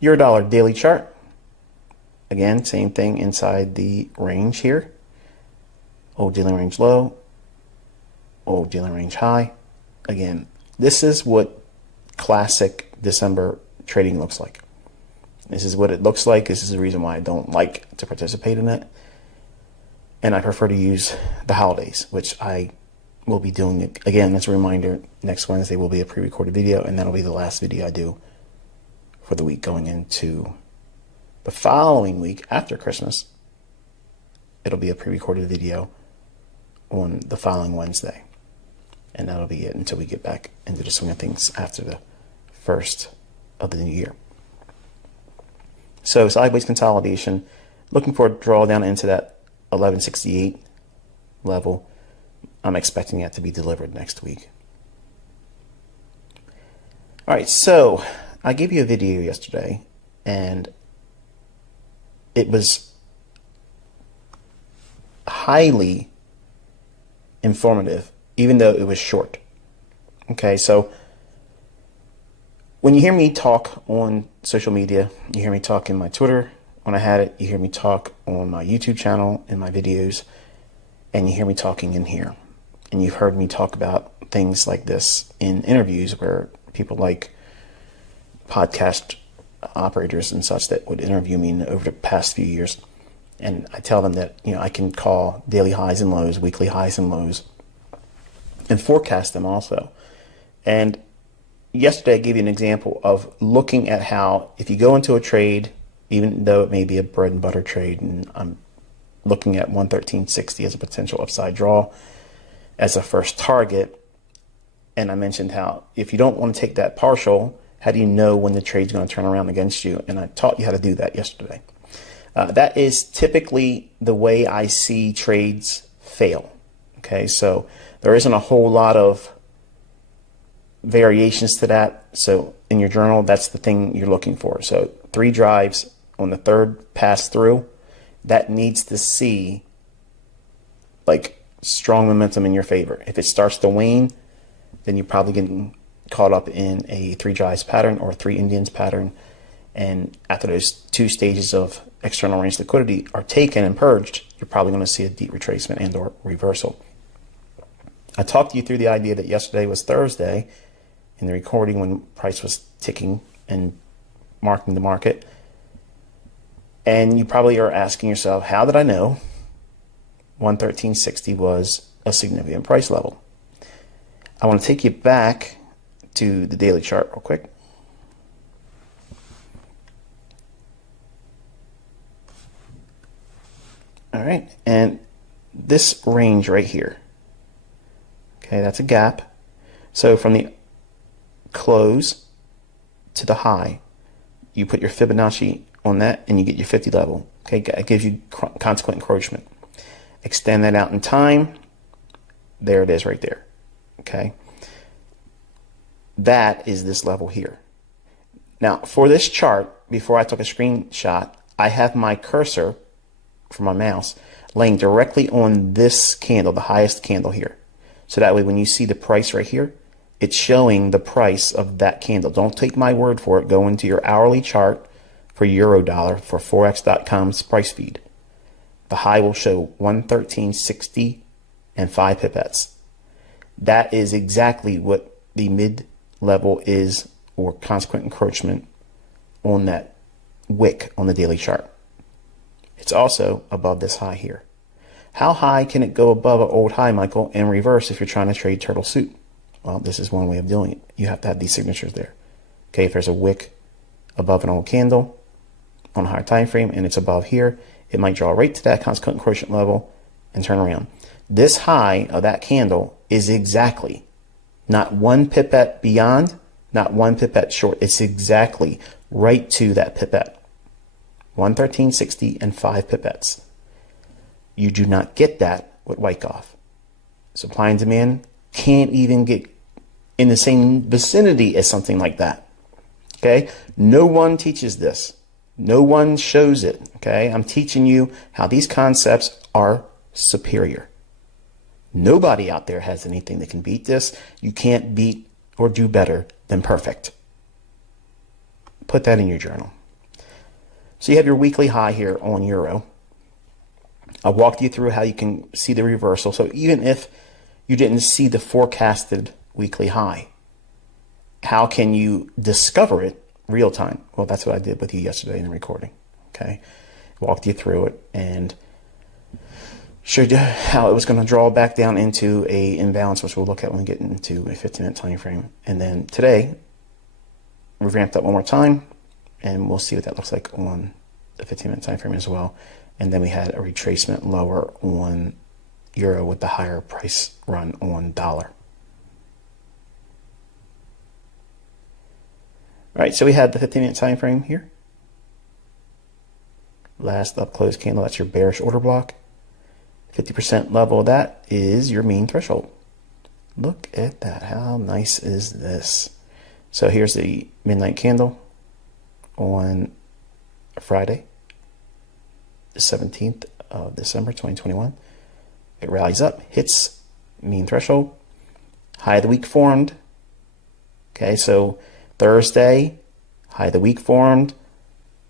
Eurodollar daily chart. Again, same thing inside the range here. Old dealing range low, old dealing range high. Again, this is what classic December trading looks like. This is what it looks like. This is the reason why I don't like to participate in it. And I prefer to use the holidays, which I will be doing it. Again, as a reminder, next Wednesday will be a pre-recorded video, and that'll be the last video I do for the week going into the following week after Christmas. It'll be a pre-recorded video on the following Wednesday. And that'll be it until we get back into the swing of things after the first of the new year. So sideways consolidation, looking for a drawdown into that 1168 level. I'm expecting that to be delivered next week. All right, so I gave you a video yesterday, and it was highly informative, even though it was short. Okay, so when you hear me talk on social media, you hear me talk in my Twitter when I had it, you hear me talk on my YouTube channel in my videos, and you hear me talking in here. And you've heard me talk about things like this in interviews where people like podcast operators and such that would interview me over the past few years. And I tell them that, I can call daily highs and lows, weekly highs and lows, and forecast them also. And yesterday I gave you an example of looking at how if you go into a trade, even though it may be a bread and butter trade, and I'm looking at 113.60 as a potential upside draw as a first target, and I mentioned how if you don't want to take that partial, how do you know when the trade's going to turn around against you? And I taught you how to do that yesterday. That is typically the way I see trades fail. Okay, so there isn't a whole lot of variations to that. So in your journal, that's the thing you're looking for. So 3 drives on the third pass through, that needs to see like strong momentum in your favor. If it starts to wane, then you're probably getting caught up in a 3 drives pattern or 3 Indians pattern. And after those 2 stages of external range liquidity are taken and purged, you're probably going to see a deep retracement and or reversal. I talked you through the idea that yesterday was Thursday in the recording when price was ticking and marking the market. And you probably are asking yourself, how did I know 113.60 was a significant price level? I want to take you back to the daily chart real quick. All right, and this range right here, okay, that's a gap. So from the close to the high, you put your Fibonacci on that and you get your 50 level. Okay, it gives you consequent encroachment. Extend that out in time. There it is right there. Okay, that is this level here. Now for this chart, before I took a screenshot, I have my cursor for my mouse laying directly on this candle, the highest candle here. So that way when you see the price right here, it's showing the price of that candle. Don't take my word for it. Go into your hourly chart for Eurodollar for Forex.com's price feed. The high will show 113.60 and 5 pipettes. That is exactly what the mid level is, or consequent encroachment, on that wick on the daily chart. It's also above this high here. How high can it go above an old high, Michael, and reverse if you're trying to trade turtle soup? Well, this is one way of doing it. You have to have these signatures there. Okay, if there's a wick above an old candle on a higher time frame and it's above here, it might draw right to that consequent encroachment level and turn around. This high of that candle is exactly not 1 pipette beyond, not 1 pipette short. It's exactly right to that pipette. 113.60 and 5 pipettes. You do not get that with Wyckoff. Supply and demand can't even get in the same vicinity as something like that. Okay? No one teaches this. No one shows it. Okay? I'm teaching you how these concepts are superior. Nobody out there has anything that can beat this. You can't beat or do better than perfect. Put that in your journal. So you have your weekly high here on euro. I walked you through how you can see the reversal. So even if you didn't see the forecasted weekly high, how can you discover it real time? Well, that's what I did with you yesterday in the recording. Okay, walked you through it and showed you how it was going to draw back down into a imbalance, which we'll look at when we get into a 15-minute time frame. And then today, we ramped up one more time, and we'll see what that looks like on the 15-minute time frame as well. And then we had a retracement lower on euro with the higher price run on dollar. All right, so we had the 15-minute time frame here. Last up close candle, that's your bearish order block. 50% level of that is your mean threshold. Look at that. How nice is this? So here's the midnight candle on Friday, the 17th of December, 2021. It rallies up, hits mean threshold. High of the week formed. Okay, so Thursday, high of the week formed.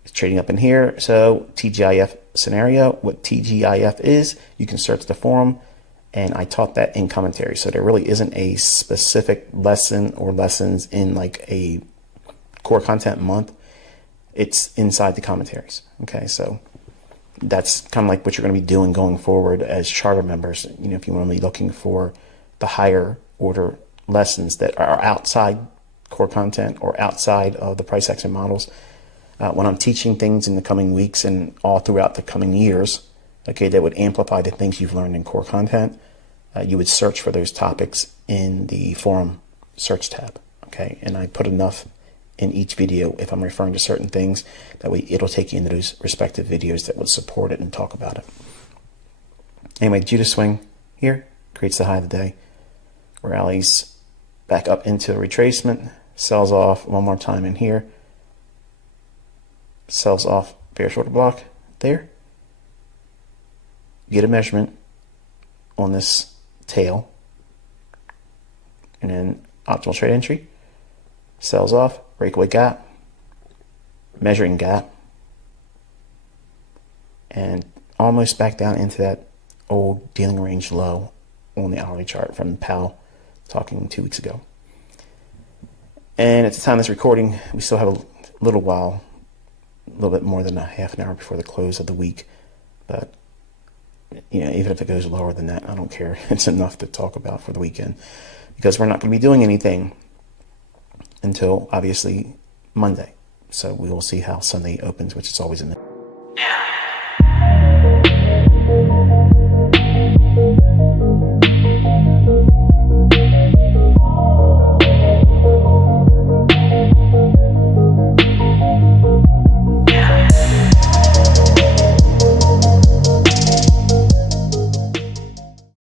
It's trading up in here. So TGIF scenario, what TGIF is, you can search the forum, and I taught that in commentary. So there really isn't a specific lesson or lessons in like a core content month. It's inside the commentaries. Okay, so that's kind of like what you're going to be doing going forward as charter members. You know, if you want to be looking for the higher order lessons that are outside core content or outside of the price action models, when I'm teaching things in the coming weeks and all throughout the coming years, okay, that would amplify the things you've learned in core content, you would search for those topics in the forum search tab, okay? And I put enough in each video if I'm referring to certain things, that way it'll take you into those respective videos that would support it and talk about it. Anyway, Judas swing here creates the high of the day, rallies back up into a retracement, sells off one more time in here, sells off bearish order block there. Get a measurement on this tail, and then optimal trade entry, sells off, breakaway gap, measuring gap, and almost back down into that old dealing range low on the hourly chart from Powell talking 2 weeks ago. And at the time of this recording, we still have a little while, a little bit more than a half an hour before the close of the week. But you know, even if it goes lower than that, I don't care. It's enough to talk about for the weekend, because we're not going to be doing anything until obviously Monday. So we will see how Sunday opens, which is always in the